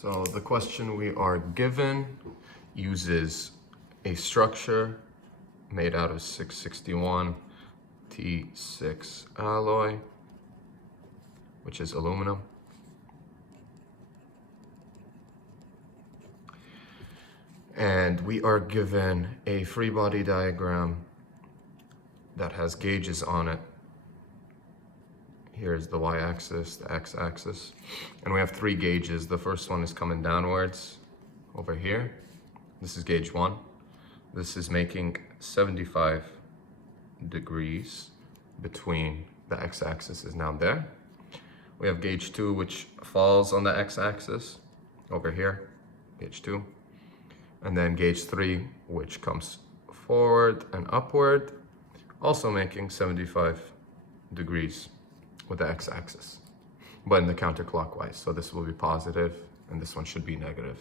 So the question we are given uses a structure made out of 661 T6 alloy, which is aluminum. And we are given a free body diagram that has gauges on it. Here's the y-axis, the x-axis, and we have three gauges. The first one is coming downwards over here. This is gauge 1. This is making 75 degrees between the x-axis is now there. We have gauge 2, which falls on the x-axis over here, gauge 2. And then gauge 3, which comes forward and upward, also making 75 degrees with the x-axis, but in the counterclockwise. So this will be positive and this one should be negative.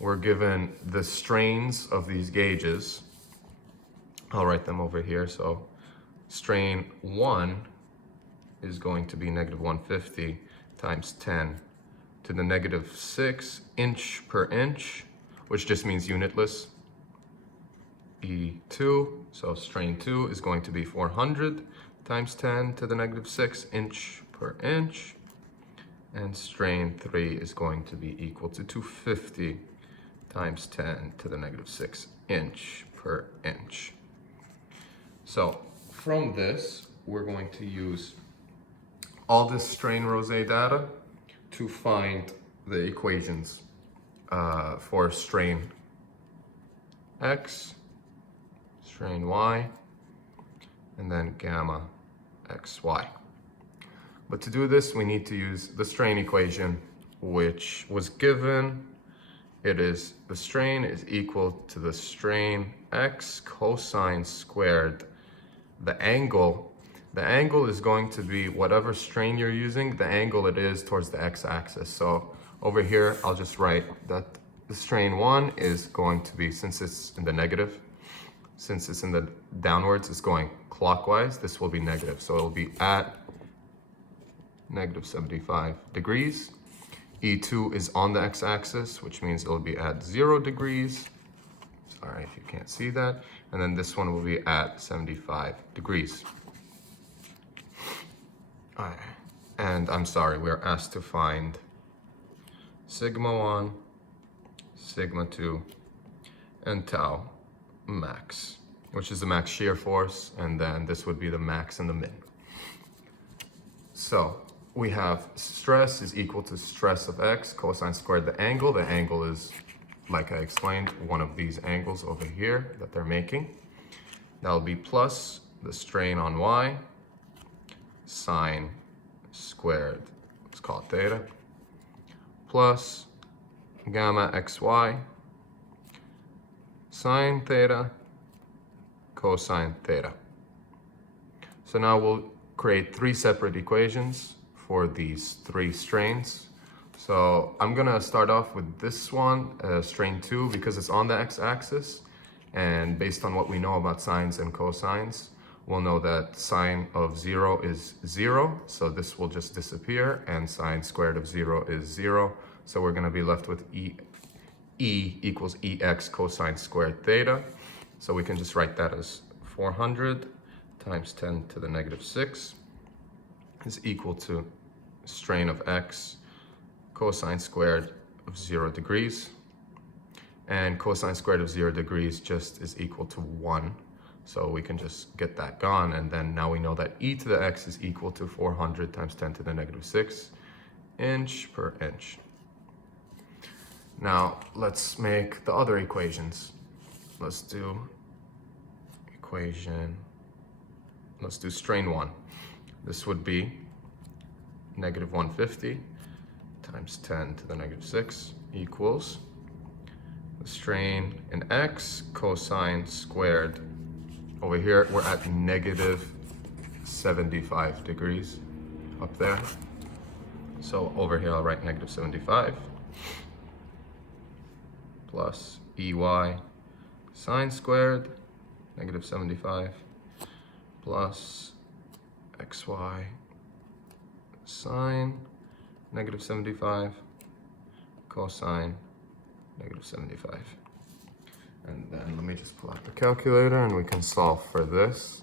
We're given the strains of these gauges. I'll write them over here. So strain 1 is going to be negative 150 times 10 to the negative 6 inch per inch, which just means unitless. E2, so strain 2 is going to be 400 times 10 to the negative 6 inch per inch. And strain 3 is going to be equal to 250 times 10 to the negative 6 inch per inch. So from this, we're going to use all this strain rosé data to find the equations for strain X, strain Y, and then gamma XY. But to do this, we need to use the strain equation, which was given. It is the strain is equal to the strain X cosine squared. The angle is going to be whatever strain you're using, the angle it is towards the x-axis. So over here, I'll just write that the strain 1 is going to be, since it's in the negative, since it's in the downwards, it's going clockwise, this will be negative. So it'll be at negative 75 degrees. E2 is on the x-axis, which means it'll be at 0 degrees. Sorry if you can't see that. And then this one will be at 75 degrees. All right. And I'm sorry, we're asked to find sigma 1, sigma 2, and tau max, which is the max shear force, and then this would be the max and the min. So we have stress is equal to stress of X cosine squared the angle. The angle is, like I explained, one of these angles over here that they're making. That'll be plus the strain on Y, sine squared, let's call it theta, plus gamma XY, sine theta, cosine theta. So now we'll create three separate equations for these three strains. So I'm gonna start off with this one, strain 2, because it's on the x-axis, and based on what we know about sines and cosines, we'll know that sine of 0 is 0, so this will just disappear, and sine squared of 0 is 0. So we're gonna be left with E equals EX cosine squared theta. So we can just write that as 400 times 10 to the negative 6 is equal to strain of X cosine squared of 0 degrees. And cosine squared of 0 degrees just is equal to 1. So we can just get that gone. And then now we know that e to the x is equal to 400 times 10 to the negative 6 inch per inch. Now let's make the other equations. Let's do strain 1. This would be negative 150 times 10 to the negative 6 equals the strain in X cosine squared. Over here, we're at negative 75 degrees up there. So over here, I'll write negative 75 plus EY sine squared, negative 75, plus XY sine, negative 75, cosine negative 75. And then let me just pull out the calculator and we can solve for this.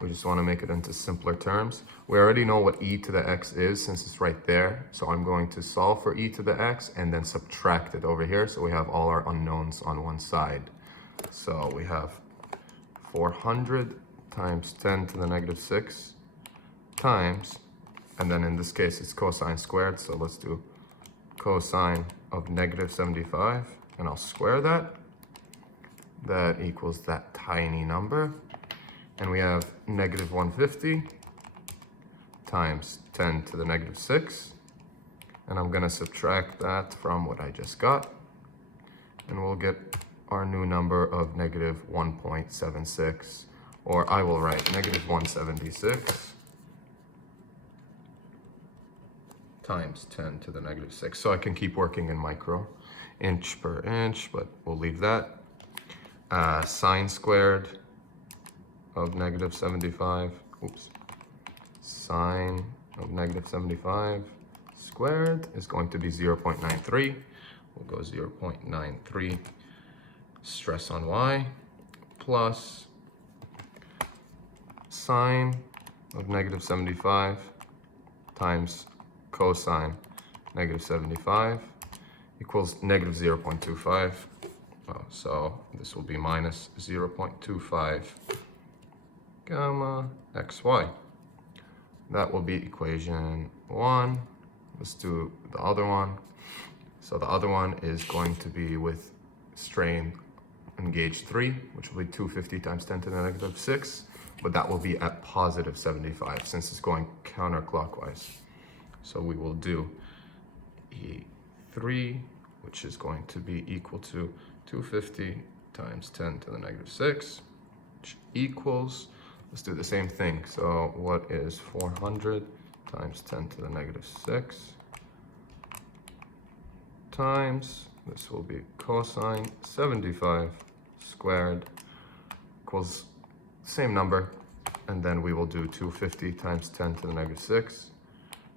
We just want to make it into simpler terms. We already know what e to the x is since it's right there. So I'm going to solve for e to the x and then subtract it over here. So we have all our unknowns on one side. So we have 400 times 10 to the negative 6 times, and then in this case it's cosine squared. So let's do cosine of negative 75 and I'll square that. That equals that tiny number. And we have negative 150 times 10 to the negative 6. And I'm going to subtract that from what I just got. And we'll get our new number of negative 1.76. Or I will write negative 176 times 10 to the negative 6. So I can keep working in micro, inch per inch, but we'll leave that. Sine squared of negative 75, sine of negative 75 squared is going to be 0.93. We'll go 0.93 stress on y plus sine of negative 75 times cosine negative 75 equals negative 0.25. So this will be minus 0.25 gamma xy. That will be equation 1. Let's do the other one. So the other one is going to be with strain in gauge 3, which will be 250 times 10 to the negative 6, but that will be at positive 75 since it's going counterclockwise. So we will do E3, which is going to be equal to 250 times 10 to the negative 6, which equals, let's do the same thing. So what is 400 times 10 to the negative 6 times, this will be cosine 75 squared equals same number. And then we will do 250 times 10 to the negative 6.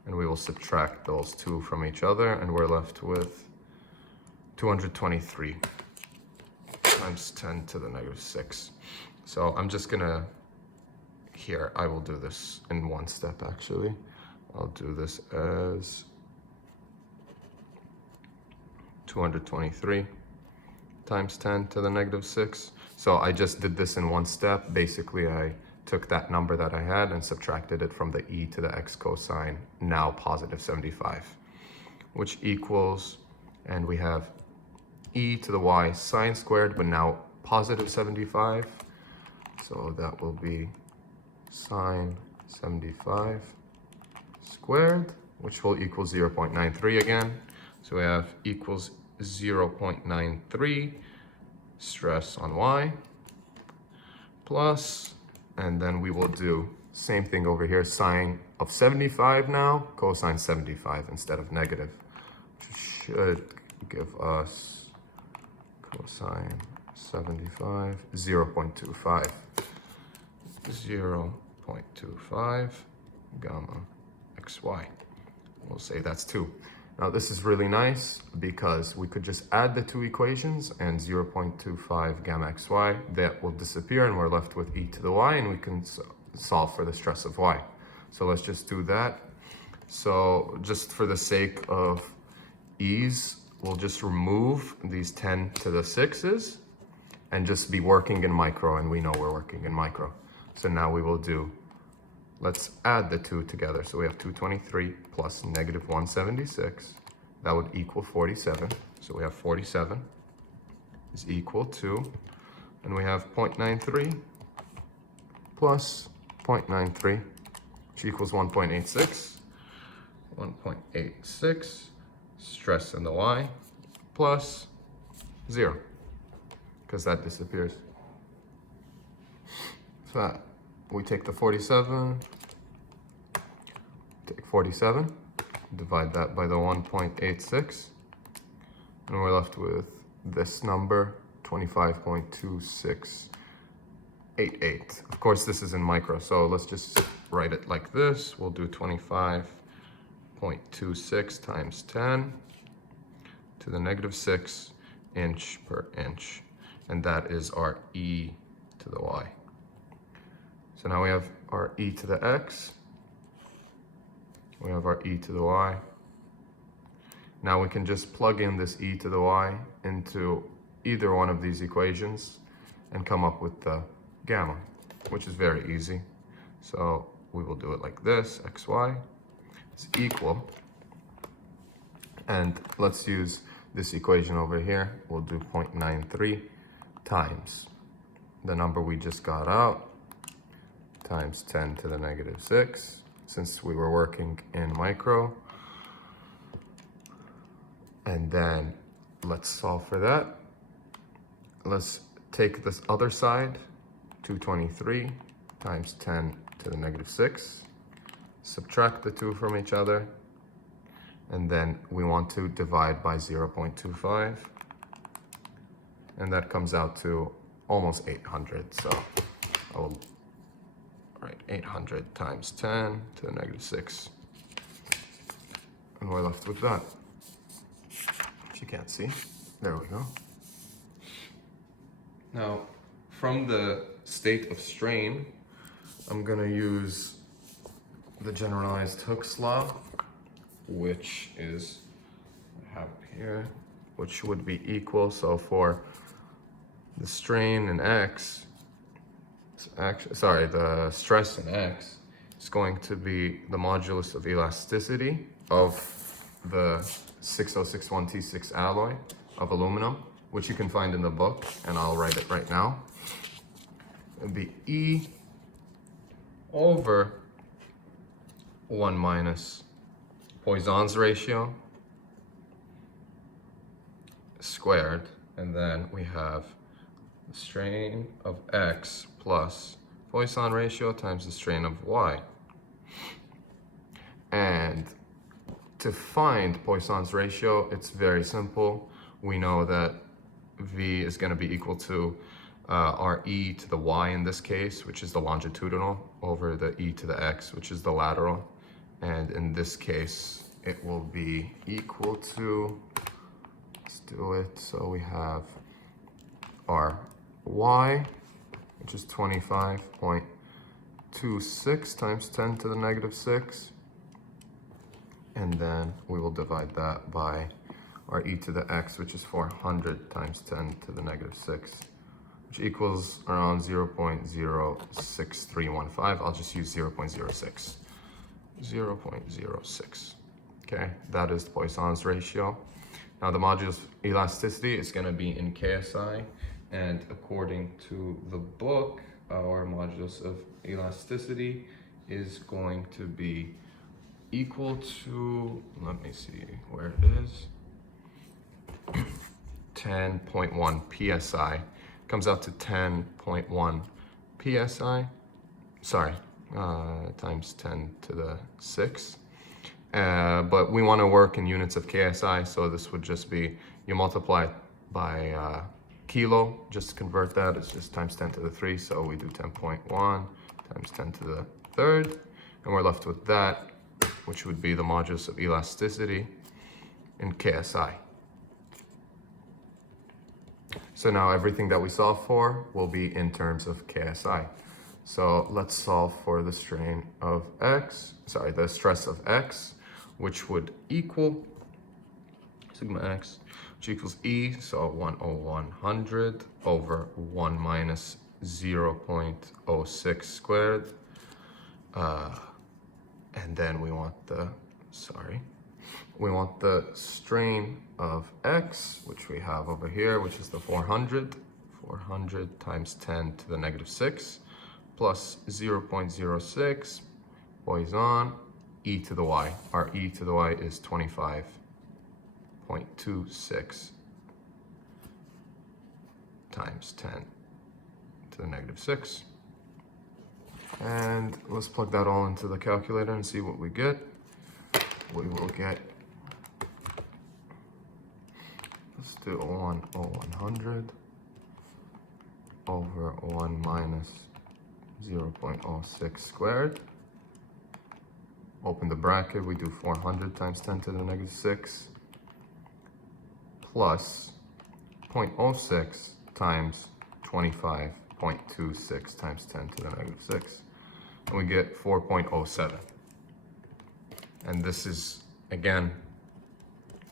And we will subtract those two from each other. And we're left with 223 times 10 to the negative 6. So I'm just gonna, here, I will do this in one step actually. I'll do this as 223 times 10 to the negative 6. So I just did this in one step. Basically, I took that number that I had and subtracted it from the e to the x cosine, now positive 75, which equals, and we have e to the y sine squared, but now positive 75. So that will be sine 75 squared, which will equal 0.93 again. So we have equals 0.93 stress on y plus, and then we will do same thing over here, sine of 75 now, cosine 75 instead of negative, which should give us cosine 75, 0.25, 0.25 gamma xy. We'll say that's 2. Now this is really nice because we could just add the two equations and 0.25 gamma xy, that will disappear and we're left with e to the y, and we can solve for the stress of y. So let's just do that. So just for the sake of ease, we'll just remove these 10 to the 6s and just be working in micro, and we know we're working in micro. So now we will do, let's add the two together. So we have 223 plus negative 176. That would equal 47. So we have 47 is equal to, and we have 0.93 plus 0.93, which equals 1.86. 1.86 stress in the y plus 0, because that disappears. So that, we take the 47, take 47, divide that by the 1.86, and we're left with this number, 25.2688. Of course, this is in micro, so let's just write it like this. We'll do 25.26 times 10 to to the negative 6 inch per inch. And that is our e to the y. So now we have our e to the x. We have our e to the y. Now we can just plug in this e to the y into either one of these equations and come up with the gamma, which is very easy. So we will do it like this, xy is equal, and let's use this equation over here. We'll do 0.93 times the number we just got out times 10 to the negative 6, since we were working in micro. And then let's solve for that. Let's take this other side, 223 times 10 to the negative 6. Subtract the 2 from each other. And then we want to divide by 0.25. And that comes out to almost 800. So I will write 800 times 10 to the negative 6. And we're left with that. Which you can't see. There we go. Now, from the state of strain, I'm going to use the generalized Hooke's law, which is, I have it here, which would be equal. So for the strain in x, the stress in x is going to be the modulus of elasticity of the 6061T6 alloy of aluminum, which you can find in the book, and I'll write it right now. It'll be E over 1 minus Poisson's ratio squared, and then we have the strain of x plus Poisson ratio times the strain of y. And to find Poisson's ratio, it's very simple. We know that V is going to be equal to our e to the y in this case, which is the longitudinal, over the e to the x, which is the lateral. And in this case, it will be equal to, let's do it. So we have our y, which is 25.26 times 10 to the negative 6. And then we will divide that by our e to the x, which is 400 times 10 to the negative 6, which equals around 0.06315. I'll just use 0.06. 0.06. Okay, that is Poisson's ratio. Now the modulus of elasticity is going to be in KSI, and according to the book, our modulus of elasticity is going to be equal to, let me see where it is, 10.1 psi. Comes out to 10.1 psi, sorry, times 10 to the 6. But we want to work in units of KSI, so this would just be, you multiply by kilo, just to convert that, it's just times 10 to the 3, so we do 10.1 times 10 to the 3rd, and we're left with that, which would be the modulus of elasticity in KSI. So now everything that we solve for will be in terms of KSI. So let's solve for the strain of x, the stress of x, which would equal sigma x, which equals E, so 1/100 over 1 minus 0.06 squared. And then we want the, strain of x, which we have over here, which is the 400 times 10 to the negative 6, plus 0.06 Poisson, e to the y. Our e to the y is 25.26 times 10 to the negative 6. And let's plug that all into the calculator and see what we get. We will get, let's do 1/100 over 1 minus 0.06 squared. Open the bracket, we do 400 times 10 to the negative 6 plus 0.06 times 25.26 times 10 to the negative 6. And we get 4.07. And this is, again,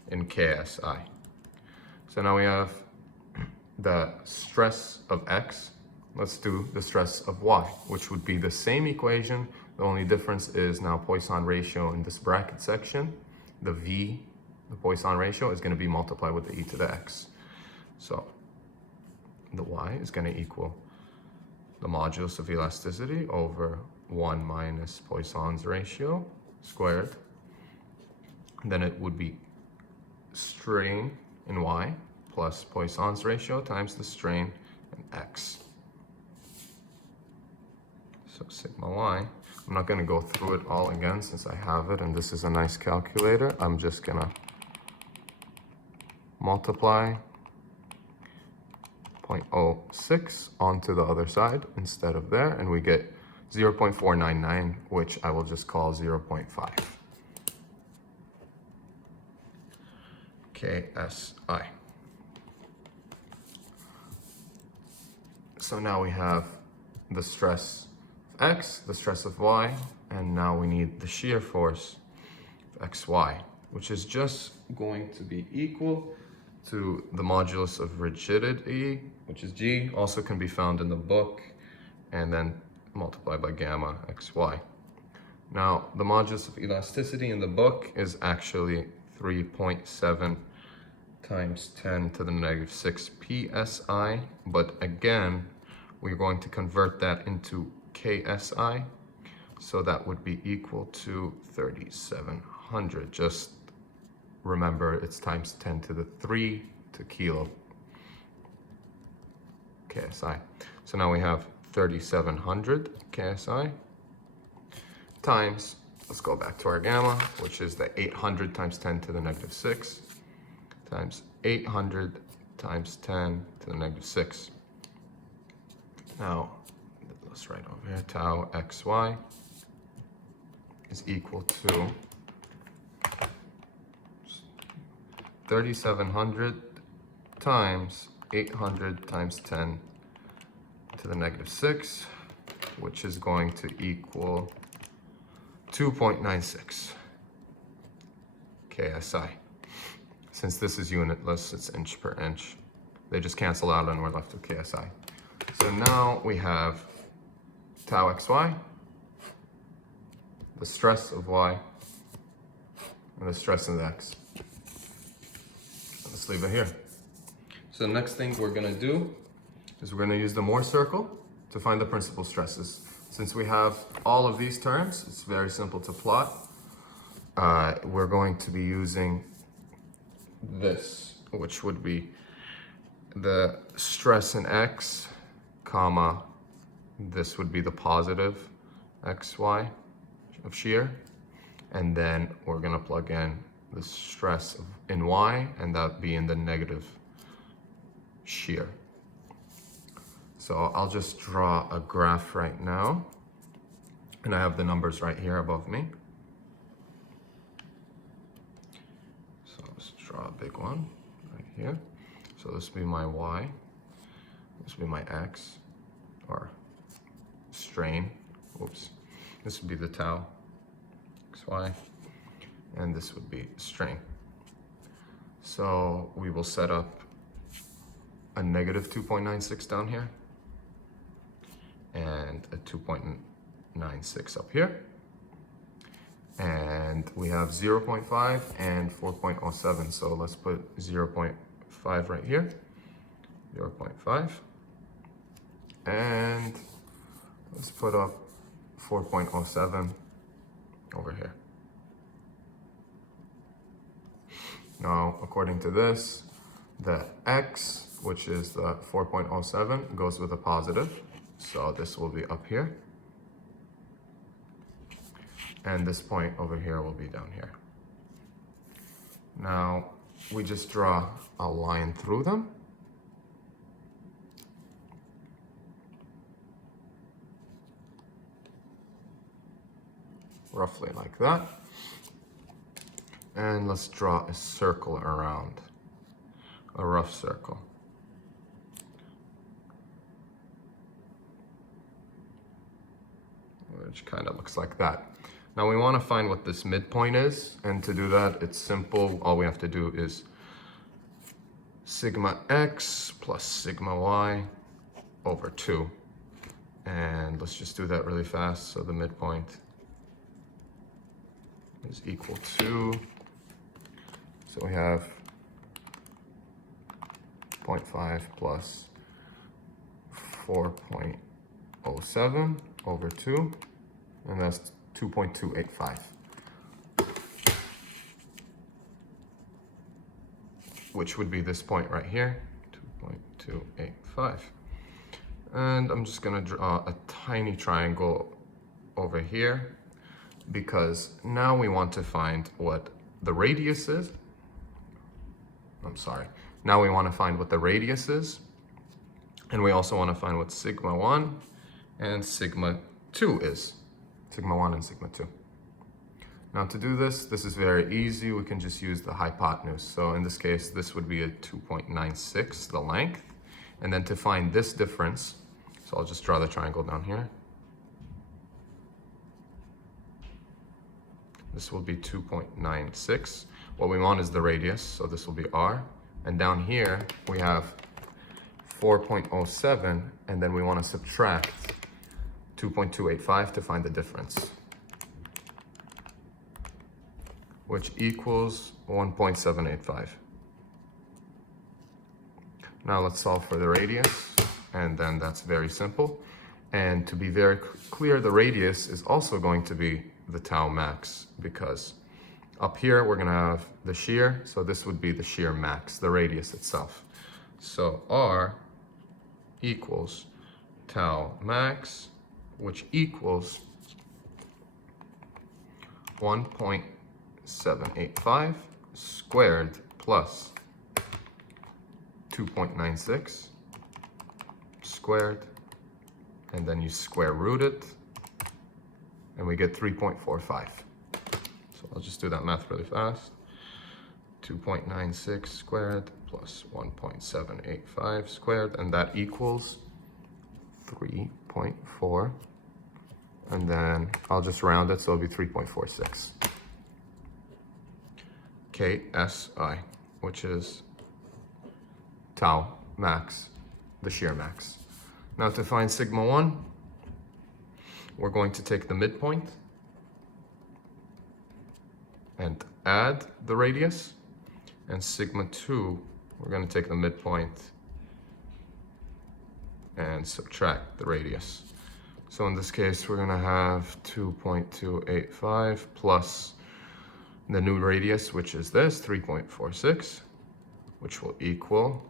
in KSI. So now we have the stress of X. Let's do the stress of Y, which would be the same equation. The only difference is now Poisson ratio in this bracket section. The V, the Poisson ratio, is going to be multiplied with the e to the x. So the Y is going to equal the modulus of elasticity over 1 minus Poisson's ratio squared. Then it would be strain in Y plus Poisson's ratio times the strain in X. So sigma Y, I'm not going to go through it all again since I have it and this is a nice calculator. I'm just going to multiply 0.06 onto the other side instead of there, and we get 0.499, which I will just call 0.5. KSI. So now we have the stress of X, the stress of Y, and now we need the shear force of XY, which is just going to be equal to the modulus of rigidity, which is G, also can be found in the book, and then multiplied by gamma XY. Now, the modulus of elasticity in the book is actually 3.7 times 10 to the negative 6 psi, but again, we're going to convert that into KSI, so that would be equal to 3,700. Just remember, it's times 10 to the 3 to kilo KSI. So now we have 3,700 KSI times, let's go back to our gamma, which is the 800 times 10 to the negative 6 times 800 times 10 to the negative 6. Now, let's write over here, tau xy is equal to 3,700 times 800 times 10 to the negative 6, which is going to equal 2.96 KSI. Since this is unitless, it's inch per inch. They just cancel out and we're left with KSI. So now we have tau xy, the stress of y, and the stress of x. Let's leave it here. So the next thing we're going to do is we're going to use the Mohr circle to find the principal stresses. Since we have all of these terms, it's very simple to plot. We're going to be using this, which would be the stress in x, comma, this would be the positive xy of shear, and then we're going to plug in the stress in y, and that be in the negative shear. So I'll just draw a graph right now, and I have the numbers right here above me. So let's draw a big one right here. So this will be my y, this will be my x, or strain, oops. This would be the tau xy, and this would be strain. So we will set up a negative 2.96 down here, and a 2.96 up here. And we have 0.5 and 4.07. So let's put 0.5 right here, 0.5. And let's put up 4.07 over here. Now, according to this, the x, which is the 4.07, goes with a positive. So this will be up here. And this point over here will be down here. Now, we just draw a line through them. Roughly like that. And let's draw a circle around. a rough circle. Which kind of looks like that. Now we want to find what this midpoint is, and to do that, it's simple. All we have to do is sigma x plus sigma y over 2. And let's just do that really fast. So the midpoint is equal to, so we have 0.5 plus 4.07 over 2, and that's 2.285. Which would be this point right here, 2.285. And I'm just gonna draw a tiny triangle over here because now we want to find what the radius is. Now we want to find what the radius is, and we also want to find what sigma 1 and sigma 2 is. Sigma 1 and sigma 2. Now to do this, this is very easy. We can just use the hypotenuse. So in this case, this would be a 2.96, the length. And then to find this difference, so I'll just draw the triangle down here. This will be 2.96. What we want is the radius, so this will be r. And down here, we have 4.07, and then we want to subtract 2.285 to find the difference, which equals 1.785. Now let's solve for the radius, and then that's very simple. And to be very clear, the radius is also going to be the tau max, because up here we're going to have the shear, so this would be the shear max, the radius itself. So r equals tau max, which equals 1.785 squared plus 2.96 squared, and then you square root it, and we get 3.45. So I'll just do that math really fast. 2.96 squared plus 1.785 squared, and that equals 3.4. And then I'll just round it, so it'll be 3.46. KSI, which is tau max, the shear max. Now to find sigma 1, we're going to take the midpoint and add the radius, and sigma 2, we're going to take the midpoint and subtract the radius. So in this case, we're going to have 2.285 plus the new radius, which is this, 3.46, which will equal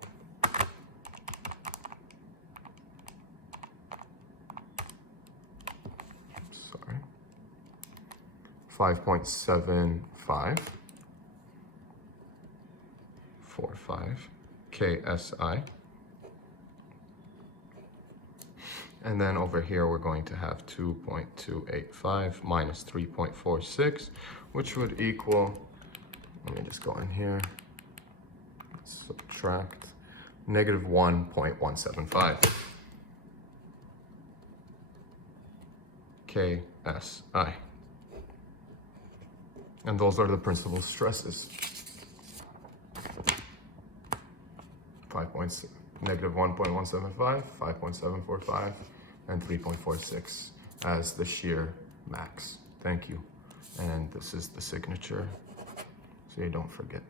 5.7545 KSI. And then over here, we're going to have 2.285 minus 3.46, which would equal, let me just go in here, subtract, negative 1.175 KSI. And those are the principal stresses. Negative 1.175, 5.745, and 3.46 as the shear max. Thank you. And this is the signature, so you don't forget.